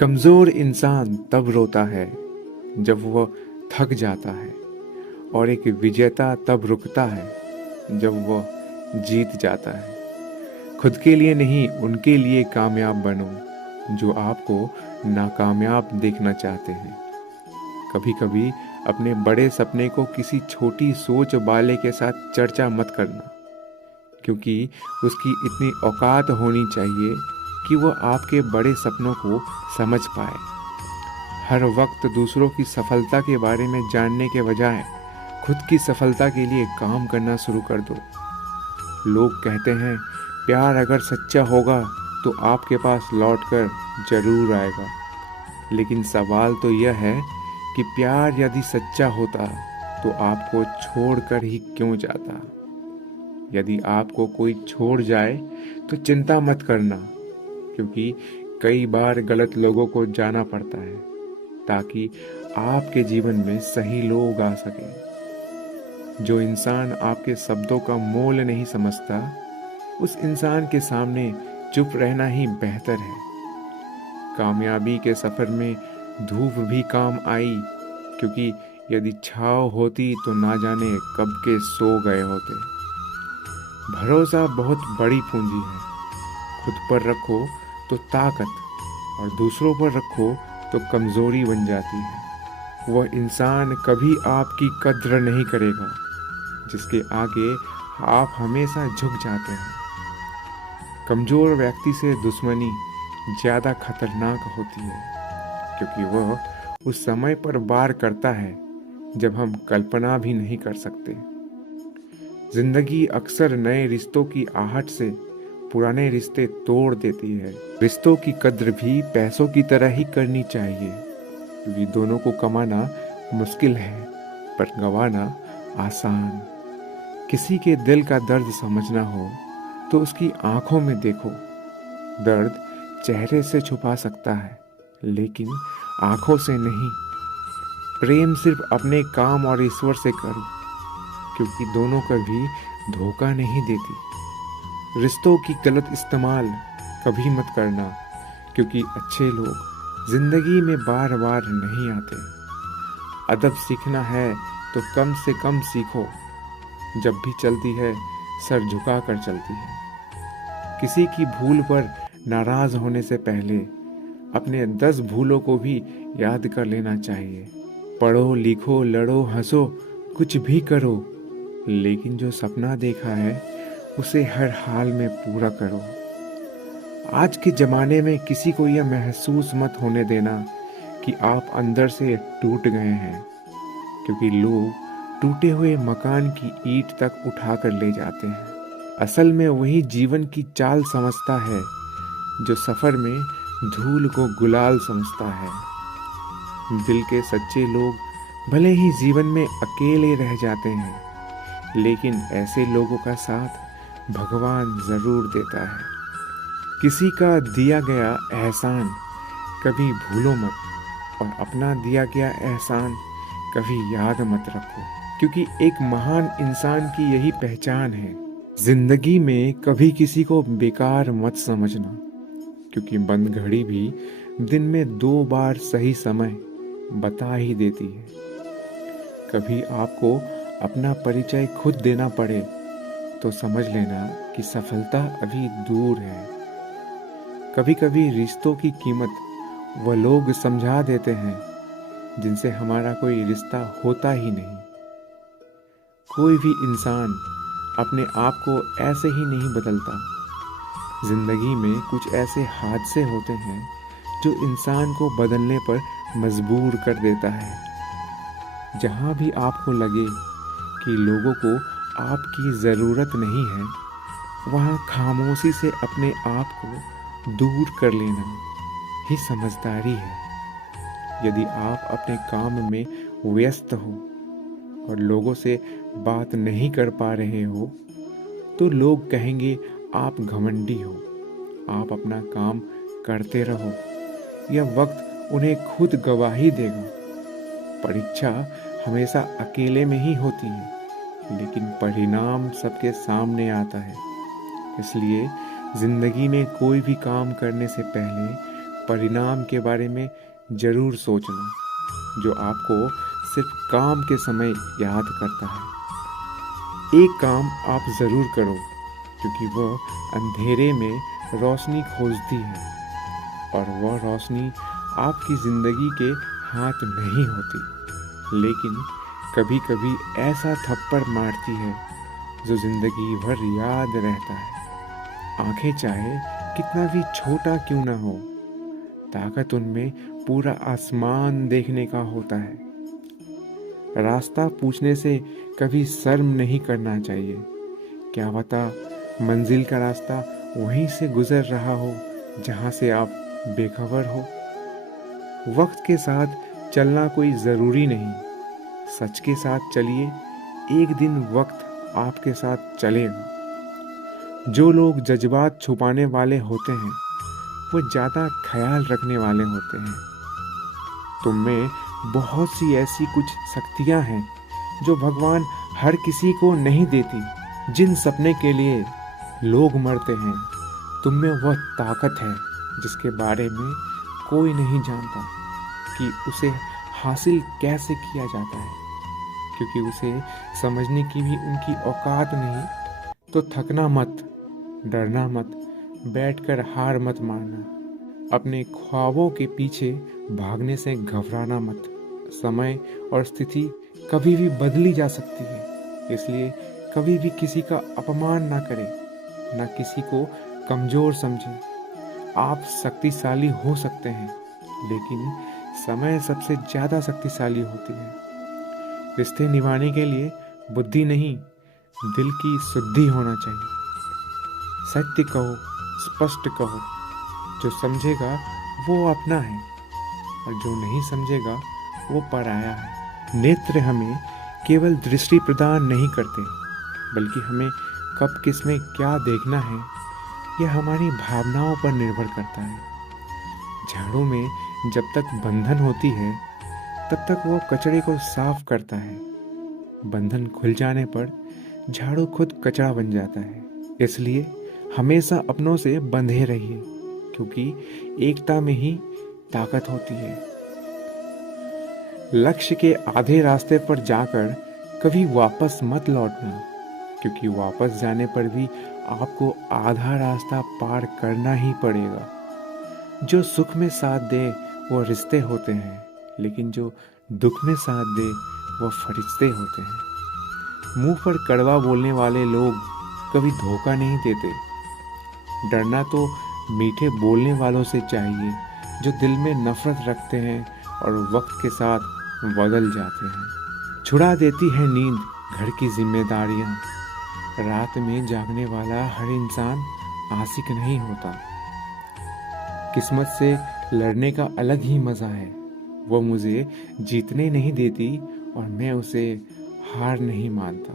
कमज़ोर इंसान तब रोता है जब वह थक जाता है, और एक विजेता तब रुकता है जब वह जीत जाता है। खुद के लिए नहीं, उनके लिए कामयाब बनो जो आपको नाकामयाब देखना चाहते हैं। कभी कभी अपने बड़े सपने को किसी छोटी सोच वाले के साथ चर्चा मत करना, क्योंकि उसकी इतनी औकात होनी चाहिए कि वह आपके बड़े सपनों को समझ पाए। हर वक्त दूसरों की सफलता के बारे में जानने के बजाय खुद की सफलता के लिए काम करना शुरू कर दो। लोग कहते हैं प्यार अगर सच्चा होगा तो आपके पास लौटकर जरूर आएगा, लेकिन सवाल तो यह है कि प्यार यदि सच्चा होता तो आपको छोड़कर ही क्यों जाता। यदि आपको कोई छोड़ जाए तो चिंता मत करना, क्योंकि कई बार गलत लोगों को जाना पड़ता है ताकि आपके जीवन में सही लोग आ सकें। जो इंसान आपके शब्दों का मोल नहीं समझता, उस इंसान के सामने चुप रहना ही बेहतर है। कामयाबी के सफर में धूप भी काम आई, क्योंकि यदि छाव होती तो ना जाने कब के सो गए होते। भरोसा बहुत बड़ी पूंजी है। खुद पर रखो तो ताकत, और दूसरों पर रखो तो कमजोरी बन जाती है। वह इंसान कभी आपकी कद्र नहीं करेगा जिसके आगे आप हमेशा झुक जाते हैं। कमजोर व्यक्ति से दुश्मनी ज्यादा खतरनाक होती है, क्योंकि वह उस समय पर वार करता है जब हम कल्पना भी नहीं कर सकते। जिंदगी अक्सर नए रिश्तों की आहट से पुराने रिश्ते तोड़ देती है। रिश्तों की कद्र भी पैसों की तरह ही करनी चाहिए, क्योंकि दोनों को कमाना मुश्किल है पर गंवाना आसान। किसी के दिल का दर्द समझना हो तो उसकी आंखों में देखो। दर्द चेहरे से छुपा सकता है, लेकिन आंखों से नहीं। प्रेम सिर्फ अपने काम और ईश्वर से करो, क्योंकि दोनों कभी धोखा नहीं देती। रिश्तों की गलत इस्तेमाल कभी मत करना, क्योंकि अच्छे लोग जिंदगी में बार बार नहीं आते। अदब सीखना है तो कम से कम सीखो। जब भी चलती है सर झुका कर चलती है। किसी की भूल पर नाराज होने से पहले अपने 10 भूलों को भी याद कर लेना चाहिए। पढ़ो, लिखो, लड़ो, हंसो, कुछ भी करो, लेकिन जो सपना देखा है उसे हर हाल में पूरा करो। आज के ज़माने में किसी को यह महसूस मत होने देना कि आप अंदर से टूट गए हैं, क्योंकि लोग टूटे हुए मकान की ईंट तक उठा कर ले जाते हैं। असल में वही जीवन की चाल समझता है जो सफ़र में धूल को गुलाल समझता है। दिल के सच्चे लोग भले ही जीवन में अकेले रह जाते हैं, लेकिन ऐसे लोगों का साथ भगवान जरूर देता है। किसी का दिया गया एहसान कभी भूलो मत, और अपना दिया गया एहसान कभी याद मत रखो, क्योंकि एक महान इंसान की यही पहचान है। जिंदगी में कभी किसी को बेकार मत समझना, क्योंकि बंद घड़ी भी दिन में 2 बार सही समय बता ही देती है। कभी आपको अपना परिचय खुद देना पड़े तो समझ लेना कि सफलता अभी दूर है। कभी कभी रिश्तों की कीमत वह लोग समझा देते हैं जिनसे हमारा कोई रिश्ता होता ही नहीं। कोई भी इंसान अपने आप को ऐसे ही नहीं बदलता। जिंदगी में कुछ ऐसे हादसे होते हैं जो इंसान को बदलने पर मजबूर कर देता है। जहाँ भी आपको लगे कि लोगों को आपकी ज़रूरत नहीं है, वहाँ खामोशी से अपने आप को दूर कर लेना ही समझदारी है। यदि आप अपने काम में व्यस्त हो और लोगों से बात नहीं कर पा रहे हो, तो लोग कहेंगे आप घमंडी हो। आप अपना काम करते रहो, यह वक्त उन्हें खुद गवाही देगा। परीक्षा हमेशा अकेले में ही होती है, लेकिन परिणाम सबके सामने आता है। इसलिए जिंदगी में कोई भी काम करने से पहले परिणाम के बारे में जरूर सोचना, जो आपको सिर्फ काम के समय याद करता है। एक काम आप ज़रूर करो, क्योंकि वह अंधेरे में रोशनी खोजती है, और वह रोशनी आपकी ज़िंदगी के हाथ नहीं होती, लेकिन कभी कभी ऐसा थप्पड़ मारती है जो ज़िंदगी भर याद रहता है। आंखें चाहे कितना भी छोटा क्यों ना हो, ताकत उनमें पूरा आसमान देखने का होता है। रास्ता पूछने से कभी शर्म नहीं करना चाहिए। क्या पता मंजिल का रास्ता वहीं से गुजर रहा हो जहां से आप बेखबर हो। वक्त के साथ चलना कोई ज़रूरी नहीं, सच के साथ चलिए, एक दिन वक्त आपके साथ चलेगा। जो लोग जज्बात छुपाने वाले होते हैं वो ज़्यादा ख्याल रखने वाले होते हैं। तुम में बहुत सी ऐसी कुछ शक्तियां हैं जो भगवान हर किसी को नहीं देती। जिन सपने के लिए लोग मरते हैं, तुम में वह ताकत है जिसके बारे में कोई नहीं जानता कि उसे हासिल कैसे किया जाता है, क्योंकि उसे समझने की भी उनकी औकात नहीं। तो थकना मत, डरना मत, बैठकर हार मत मानना, अपने ख्वाबों के पीछे भागने से घबराना मत। समय और स्थिति कभी भी बदली जा सकती है, इसलिए कभी भी किसी का अपमान ना करें, ना किसी को कमजोर समझें। आप शक्तिशाली हो सकते हैं, लेकिन समय सबसे ज़्यादा शक्तिशाली होती है। रिश्ते निभाने के लिए बुद्धि नहीं, दिल की शुद्धि होना चाहिए। सत्य कहो, स्पष्ट कहो, जो समझेगा वो अपना है, और जो नहीं समझेगा वो पराया है। नेत्र हमें केवल दृष्टि प्रदान नहीं करते, बल्कि हमें कब किस में क्या देखना है यह हमारी भावनाओं पर निर्भर करता है। झाड़ू में जब तक बंधन होती है तब तक वो कचरे को साफ करता है। बंधन खुल जाने पर झाड़ू खुद कचरा बन जाता है। इसलिए हमेशा अपनों से बंधे रहिए, क्योंकि एकता में ही ताकत होती है। लक्ष्य के आधे रास्ते पर जाकर कभी वापस मत लौटना, क्योंकि वापस जाने पर भी आपको आधा रास्ता पार करना ही पड़ेगा। जो सुख में साथ दे वो रिश्ते होते हैं, लेकिन जो दुख में साथ दे वो फरिश्ते होते हैं। मुंह पर कड़वा बोलने वाले लोग कभी धोखा नहीं देते। डरना तो मीठे बोलने वालों से चाहिए, जो दिल में नफरत रखते हैं और वक्त के साथ बदल जाते हैं। छुड़ा देती है नींद घर की जिम्मेदारियां। रात में जागने वाला हर इंसान आशिक नहीं होता। किस्मत से लड़ने का अलग ही मजा है। वो मुझे जीतने नहीं देती और मैं उसे हार नहीं मानता।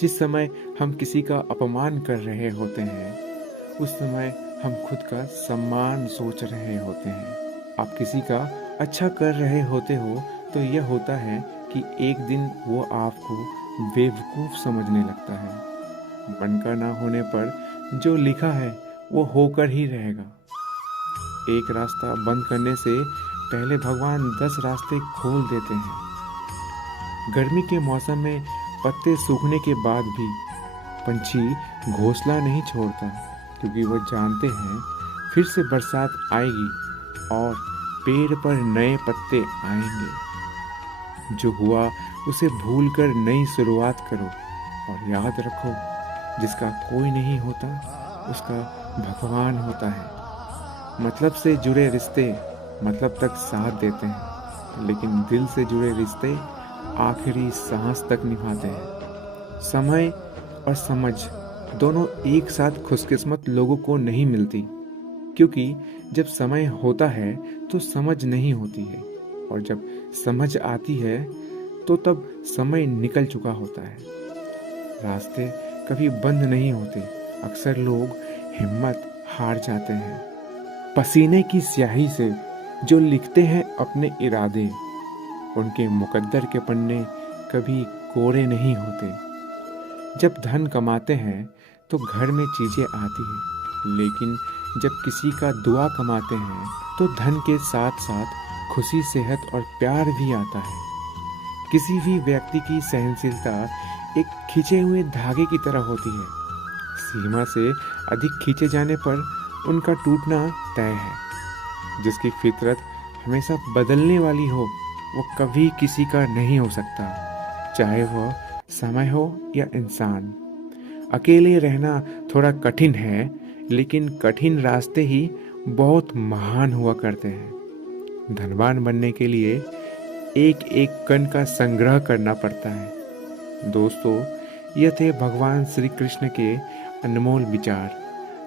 जिस समय हम किसी का अपमान कर रहे होते हैं, उस समय हम खुद का सम्मान सोच रहे होते हैं। आप किसी का अच्छा कर रहे होते हो तो यह होता है कि एक दिन वो आपको बेवकूफ़ समझने लगता है। बनकर ना होने पर जो लिखा है वो होकर ही रहेगा। एक रास्ता बंद करने से पहले भगवान 10 रास्ते खोल देते हैं। गर्मी के मौसम में पत्ते सूखने के बाद भी पंछी घोंसला नहीं छोड़ता, क्योंकि वो जानते हैं फिर से बरसात आएगी और पेड़ पर नए पत्ते आएंगे। जो हुआ उसे भूलकर नई शुरुआत करो, और याद रखो, जिसका कोई नहीं होता उसका भगवान होता है। मतलब से जुड़े रिश्ते मतलब तक साथ देते हैं, लेकिन दिल से जुड़े रिश्ते आखिरी सांस तक निभाते हैं। समय और समझ दोनों एक साथ खुशकिस्मत लोगों को नहीं मिलती, क्योंकि जब समय होता है तो समझ नहीं होती है, और जब समझ आती है तो तब समय निकल चुका होता है। रास्ते कभी बंद नहीं होते, अक्सर लोग हिम्मत हार जाते हैं। पसीने की स्याही से जो लिखते हैं अपने इरादे, उनके मुकद्दर के पन्ने कभी कोरे नहीं होते। जब धन कमाते हैं तो घर में चीज़ें आती हैं, लेकिन जब किसी का दुआ कमाते हैं तो धन के साथ साथ खुशी, सेहत और प्यार भी आता है। किसी भी व्यक्ति की सहनशीलता एक खींचे हुए धागे की तरह होती है। सीमा से अधिक खींचे जाने पर उनका टूटना तय है। जिसकी फितरत हमेशा बदलने वाली हो वो कभी किसी का नहीं हो सकता, चाहे वह समय हो या इंसान। अकेले रहना थोड़ा कठिन है, लेकिन कठिन रास्ते ही बहुत महान हुआ करते हैं। धनवान बनने के लिए एक एक कण का संग्रह करना पड़ता है। दोस्तों, यह थे भगवान श्री कृष्ण के अनमोल विचार।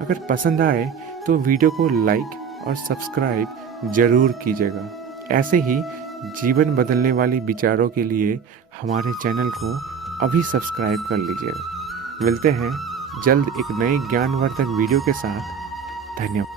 अगर पसंद आए तो वीडियो को लाइक और सब्सक्राइब जरूर कीजिएगा। ऐसे ही जीवन बदलने वाली विचारों के लिए हमारे चैनल को अभी सब्सक्राइब कर लीजिएगा। मिलते हैं जल्द एक नए ज्ञानवर्धक वीडियो के साथ। धन्यवाद।